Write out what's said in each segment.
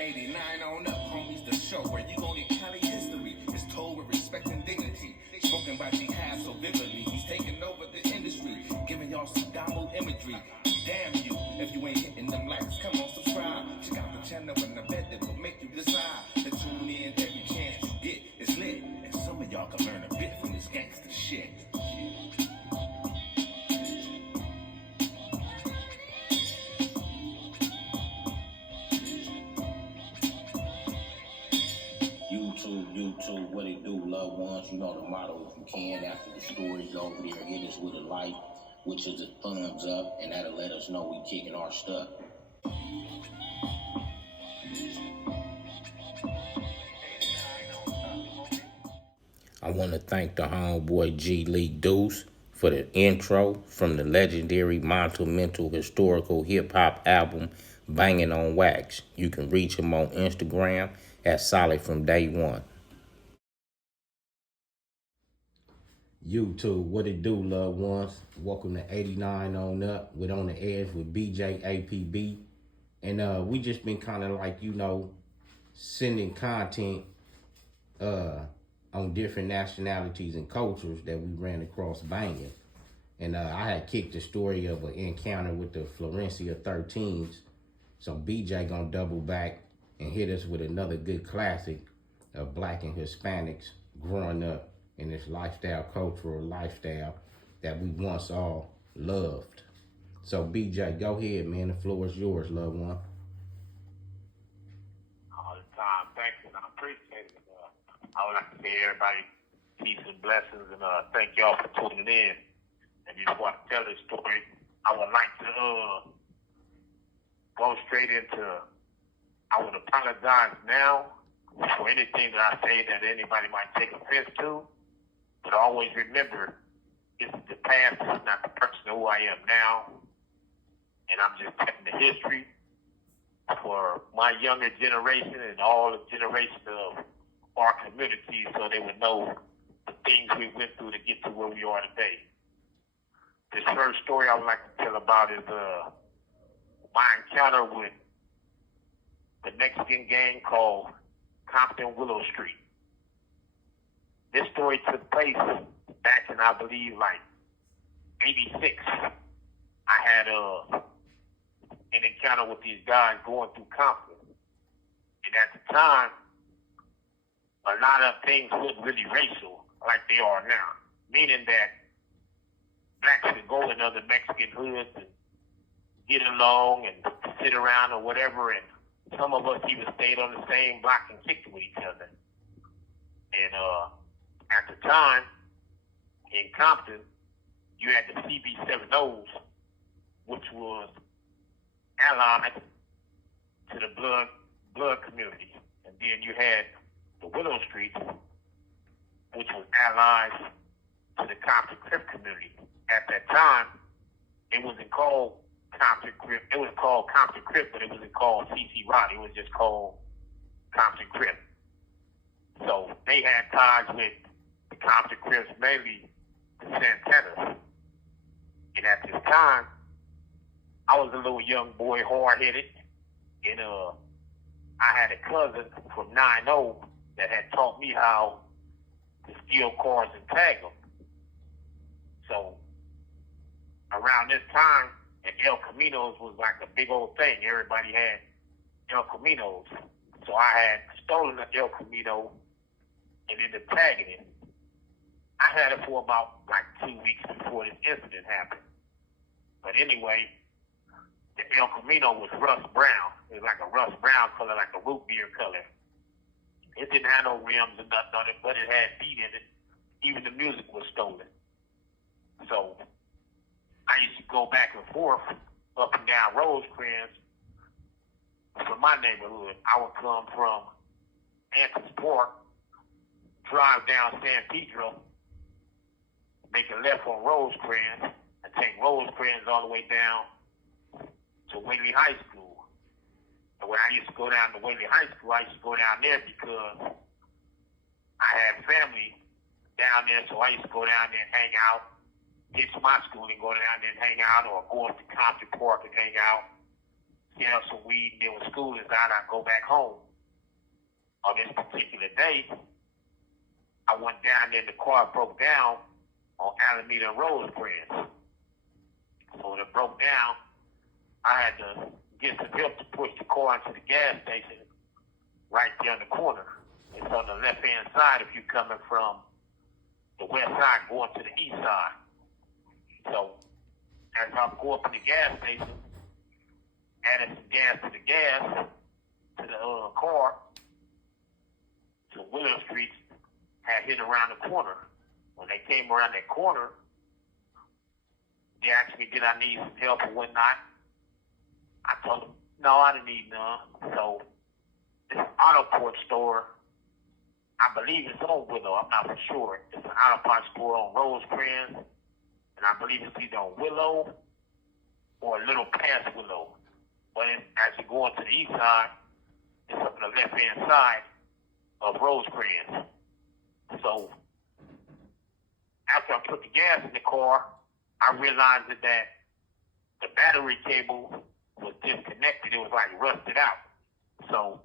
89 on up, homies, the show where you gon' get Cali history. It's told with respect and dignity. Spoken by jihad so vividly. He's taking over the industry, giving y'all some download imagery. Damn you, if you ain't hitting them likes, come on, subscribe. Check out the channel and I bet it will make you decide to tune in every chance you get. It's lit, and some of y'all can learn a bit from this gangster shit. YouTube, what it do, loved ones? You know the motto, if you can, after the story's over there, hit us with a like, which is a thumbs up, and that'll let us know we kicking our stuff. I want to thank the homeboy G. Lee Deuce for the intro from the legendary Mental historical hip-hop album, Banging on Wax. You can reach him on Instagram at Solid From Day One. YouTube, what it do, loved ones? Welcome to 89 on up with On the Edge with BJ APB. And we just been kind of like, sending content on different nationalities and cultures that we ran across banging. And I had kicked the story of an encounter with the Florencia 13s. So BJ gonna double back and hit us with another good classic of Black and Hispanics growing up in this cultural lifestyle that we once all loved. So BJ, go ahead, man. The floor is yours, loved one. All the time. Thank you, and I appreciate it. I would like to say everybody peace and blessings, and thank y'all for tuning in. And before I tell this story, I would like to go straight into, I would apologize now for anything that I say that anybody might take offense to. But always remember, this is the past, this is not the person who I am now. And I'm just telling the history for my younger generation and all the generation of our community so they would know the things we went through to get to where we are today. This first story I would like to tell about is my encounter with the Mexican gang called Compton Willow Street. This story took place back in, I believe, like 86. I had an encounter with these guys going through Compton. And at the time, a lot of things weren't really racial like they are now. Meaning that blacks could go in other Mexican hoods and get along and sit around or whatever. And some of us even stayed on the same block and kicked with each other. And at the time, in Compton, you had the CB7Os, which was allied to the blood community. And then you had the Willow Street, which was allied to the Compton Crip community. At that time, it wasn't called Compton Crip. It was called Compton Crip, but it wasn't called CC Roddy. It was just called Compton Crip. So they had ties with the Compton Crips, mainly the Santanas. And at this time, I was a little young boy, hard-headed, and I had a cousin from 9-0 that had taught me how to steal cars and tag them. So around this time, and El Caminos was like a big old thing. Everybody had El Caminos. So I had stolen an El Camino and ended up tagging it. I had it for about like 2 weeks before this incident happened. But anyway, the El Camino was rust brown. It was like a rust brown color, like a root beer color. It didn't have no rims or nothing on it, but it had beat in it. Even the music was stolen. So I used to go back and forth up and down Rosecrans from my neighborhood. I would come from Anthony's Park, drive down San Pedro, make a left on Rosecrans, and take Rosecrans all the way down to Whaley High School. And when I used to go down to Whaley High School, I used to go down there because I had family down there, so I used to go down there and hang out, ditch my school and go down there and hang out, or go up to Compton Park and hang out. sell some weed, and then when school is out, I go back home. On this particular day, I went down there, the car broke down on Alameda and Rosecrans. So when it broke down, I had to get some help to push the car into the gas station right there in the corner. It's on the left-hand side if you're coming from the west side going to the east side. So as I'm going to the gas station, adding some gas to the car, to Willow Street had hit around the corner. When they came around that corner, they asked me, did I need some help or whatnot? I told them, no, I didn't need none. So this auto parts store, I believe it's on Willow, I'm not for sure. It's an auto parts store on Rosecrans, and I believe it's either on Willow or a little past Willow. But as you go into the east side, it's up on the left-hand side of Rosecrans. So after I put the gas in the car, I realized that the battery cable was disconnected. It was like rusted out. So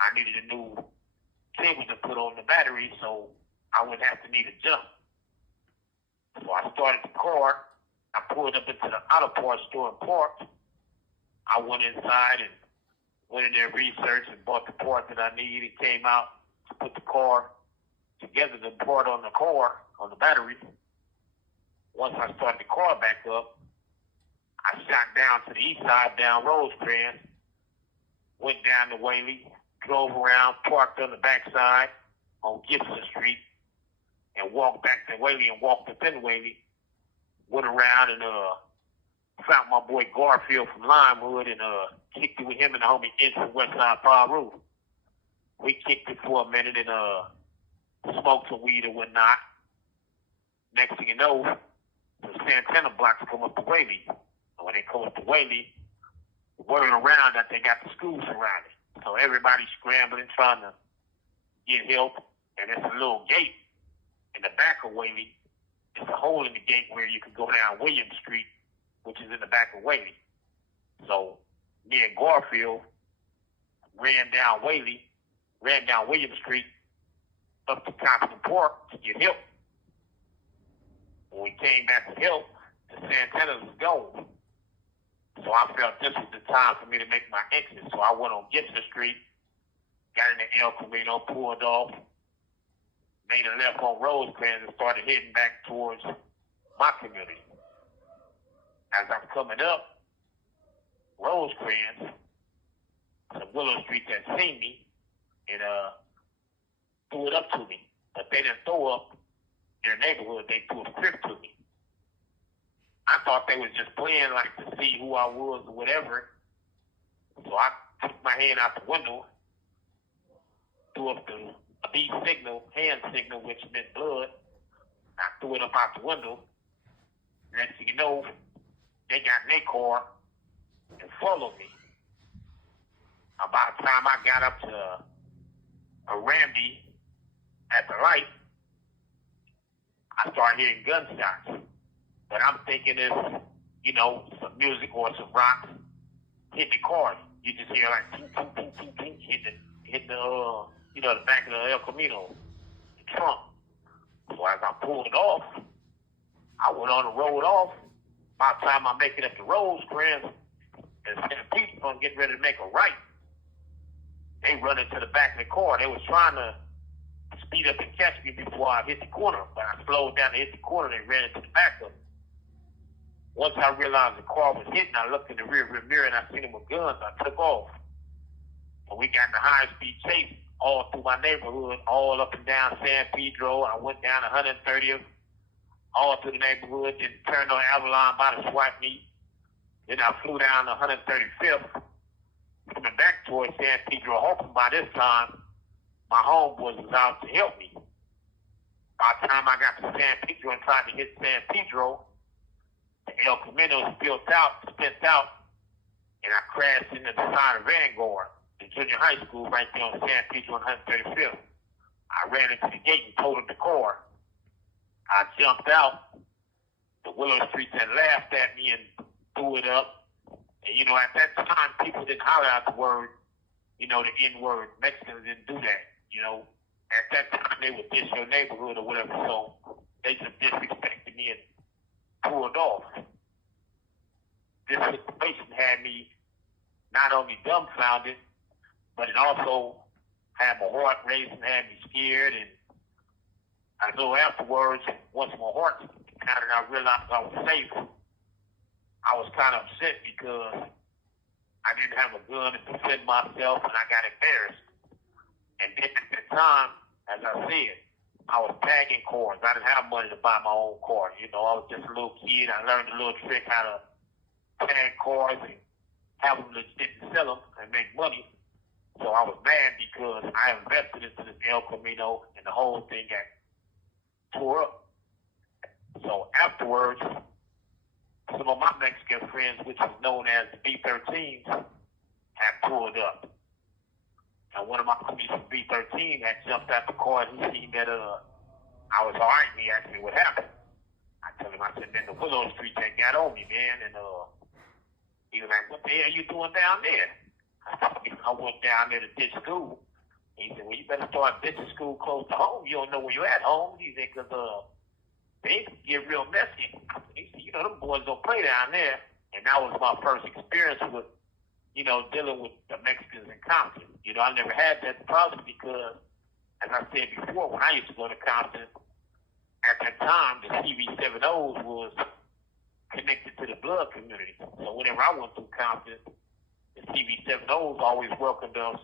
I needed a new cable to put on the battery so I wouldn't have to need a jump. So I started the car. I pulled up into the auto parts store and parked. I went inside and went in there, researched, and bought the part that I needed. And came out to put the car together, the part on the car, on the battery. Once I started the car back up, I shot down to the east side, down Rosecrans, went down to Whaley, drove around, parked on the backside on Gibson Street, and walked back to Whaley and walked up in Whaley, went around and found my boy Garfield from Limewood and kicked it with him and the homie Inch from Westside Paru. We kicked it for a minute and smoked some weed and whatnot. Next thing you know, the Santana blocks come up to Whaley. And when they come up to Whaley, word around that they got the school surrounded. So everybody's scrambling, trying to get help. And there's a little gate in the back of Whaley. It's a hole in the gate where you can go down William Street, which is in the back of Whaley. So me and Garfield ran down William Street up to Compton Park to get help. When we came back to help, the Santanas was gone. So I felt this was the time for me to make my exit. So I went on Gibson Street, got in the El Camino, pulled off, made a left on Rosecrans and started heading back towards my community. As I'm coming up Rosecrans, some Willow Street that seen me and threw it up to me. But they didn't throw up their neighborhood, they threw a script to me. I thought they was just playing like to see who I was or whatever. So I took my hand out the window, threw up the B signal, hand signal, which meant blood. I threw it up out the window. Next thing you know, they got in their car and followed me. About the time I got up to a Ramsey at the light, I started hearing gunshots. But I'm thinking it's, some music or some rock hit the car. You just hear like ting, ting, ting, ting, ting, hit the back of the El Camino, the trunk. So as I pulled it off, I went on the road off. By the time I make it up the Rosecrans, and people are getting ready to make a right, they run into the back of the car. They was trying to speed up and catch me before I hit the corner. But I slowed down to hit the corner, they ran into the back of me. Once I realized the car was hitting, I looked in the rear mirror and I seen them with guns. I took off. And we got in a high-speed chase all through my neighborhood, all up and down San Pedro. I went down 130th, all through the neighborhood, then turned on Avalon by the swap meet. Then I flew down to 135th, coming back towards San Pedro, hoping by this time my homeboys was out to help me. By the time I got to San Pedro and tried to hit San Pedro, the El Camino spent out, and I crashed into the side of Vanguard, the junior high school right there on San Pedro and 135th. I ran into the gate and totaled the car. I jumped out. The Willow Street then laughed at me and threw it up And, you know, at that time, people didn't holler out the word, you know, the N-word. Mexicans didn't do that, you know. At that time, they would diss your neighborhood or whatever, so they just disrespected me and pulled off. This situation had me not only dumbfounded, but it also had my heart racing, had me scared, and I know afterwards, once my heart kind of, I realized I was safe, I was kind of upset because I didn't have a gun to defend myself, and I got embarrassed. And then at the time, as I said, I was tagging cars. I didn't have money to buy my own car. You know, I was just a little kid. I learned a little trick how to tag cars and have them legit and sell them and make money. So I was mad because I invested into this El Camino and the whole thing got tore up. So afterwards, some of my Mexican friends, which was known as the B-13s, had pulled up. And one of my homies from B-13 had jumped out the car and he seen that I was all right, and he asked me what happened. I told him, I said, man, the Willow Street that got on me, man, and he was like, what the hell are you doing down there? I went down there to ditch school. He said, well, you better start ditching school close to home. You don't know where you're at home. He said, because they get real messy. He said, you know, them boys don't play down there. And that was my first experience with, you know, dealing with the Mexicans in Compton. You know, I never had that problem because, as I said before, when I used to go to Compton, at that time, the CV70s was connected to the Blood community. So whenever I went through Compton, the CV70s always welcomed us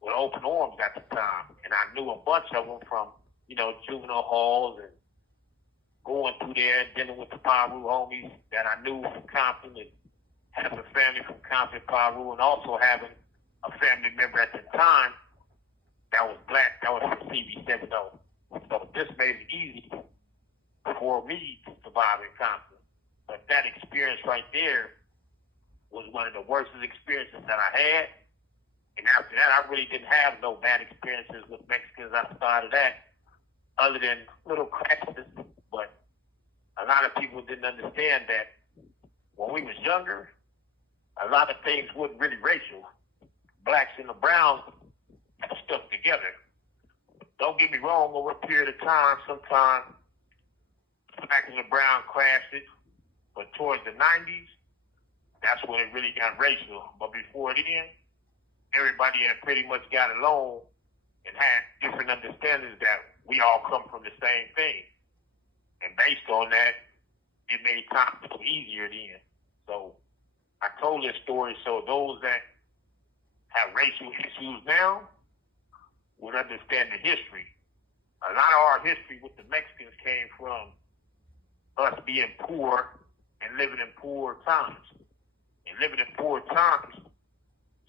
with open arms at the time. And I knew a bunch of them from, you know, juvenile halls and going through there, dealing with the Paru homies that I knew from Compton and having a family from Compton, Paru, and also having a family member at the time that was black, that was from CV70. So this made it easy for me to survive in Compton. But that experience right there was one of the worst experiences that I had. And after that, I really didn't have no bad experiences with Mexicans outside of that, other than little crashes. But a lot of people didn't understand that when we was younger, a lot of things wasn't really racial. Blacks and the browns stuck together. Don't get me wrong, over a period of time, sometimes black and the brown clashed it. But towards the 90s, that's when it really got racial. But before then, everybody had pretty much got along and had different understandings that we all come from the same thing. And based on that, it made time a little easier then. So I told this story so those that have racial issues now would understand the history. A lot of our history with the Mexicans came from us being poor and living in poor times. And living in poor times,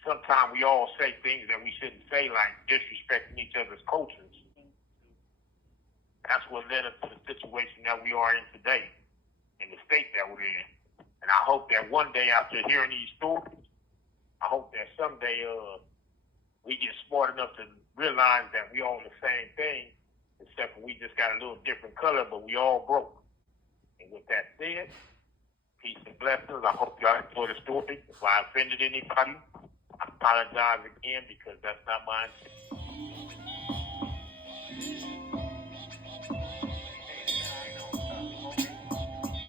sometimes we all say things that we shouldn't say, like disrespecting each other's cultures. That's what led us to the situation that we are in today, in the state that we're in. And I hope that one day, after hearing these stories, I hope that someday we get smart enough to realize that we all the same thing, except for we just got a little different color, but we all broke. And with that said, peace and blessings. I hope y'all enjoyed the story. If I offended anybody, I apologize again because that's not my intention.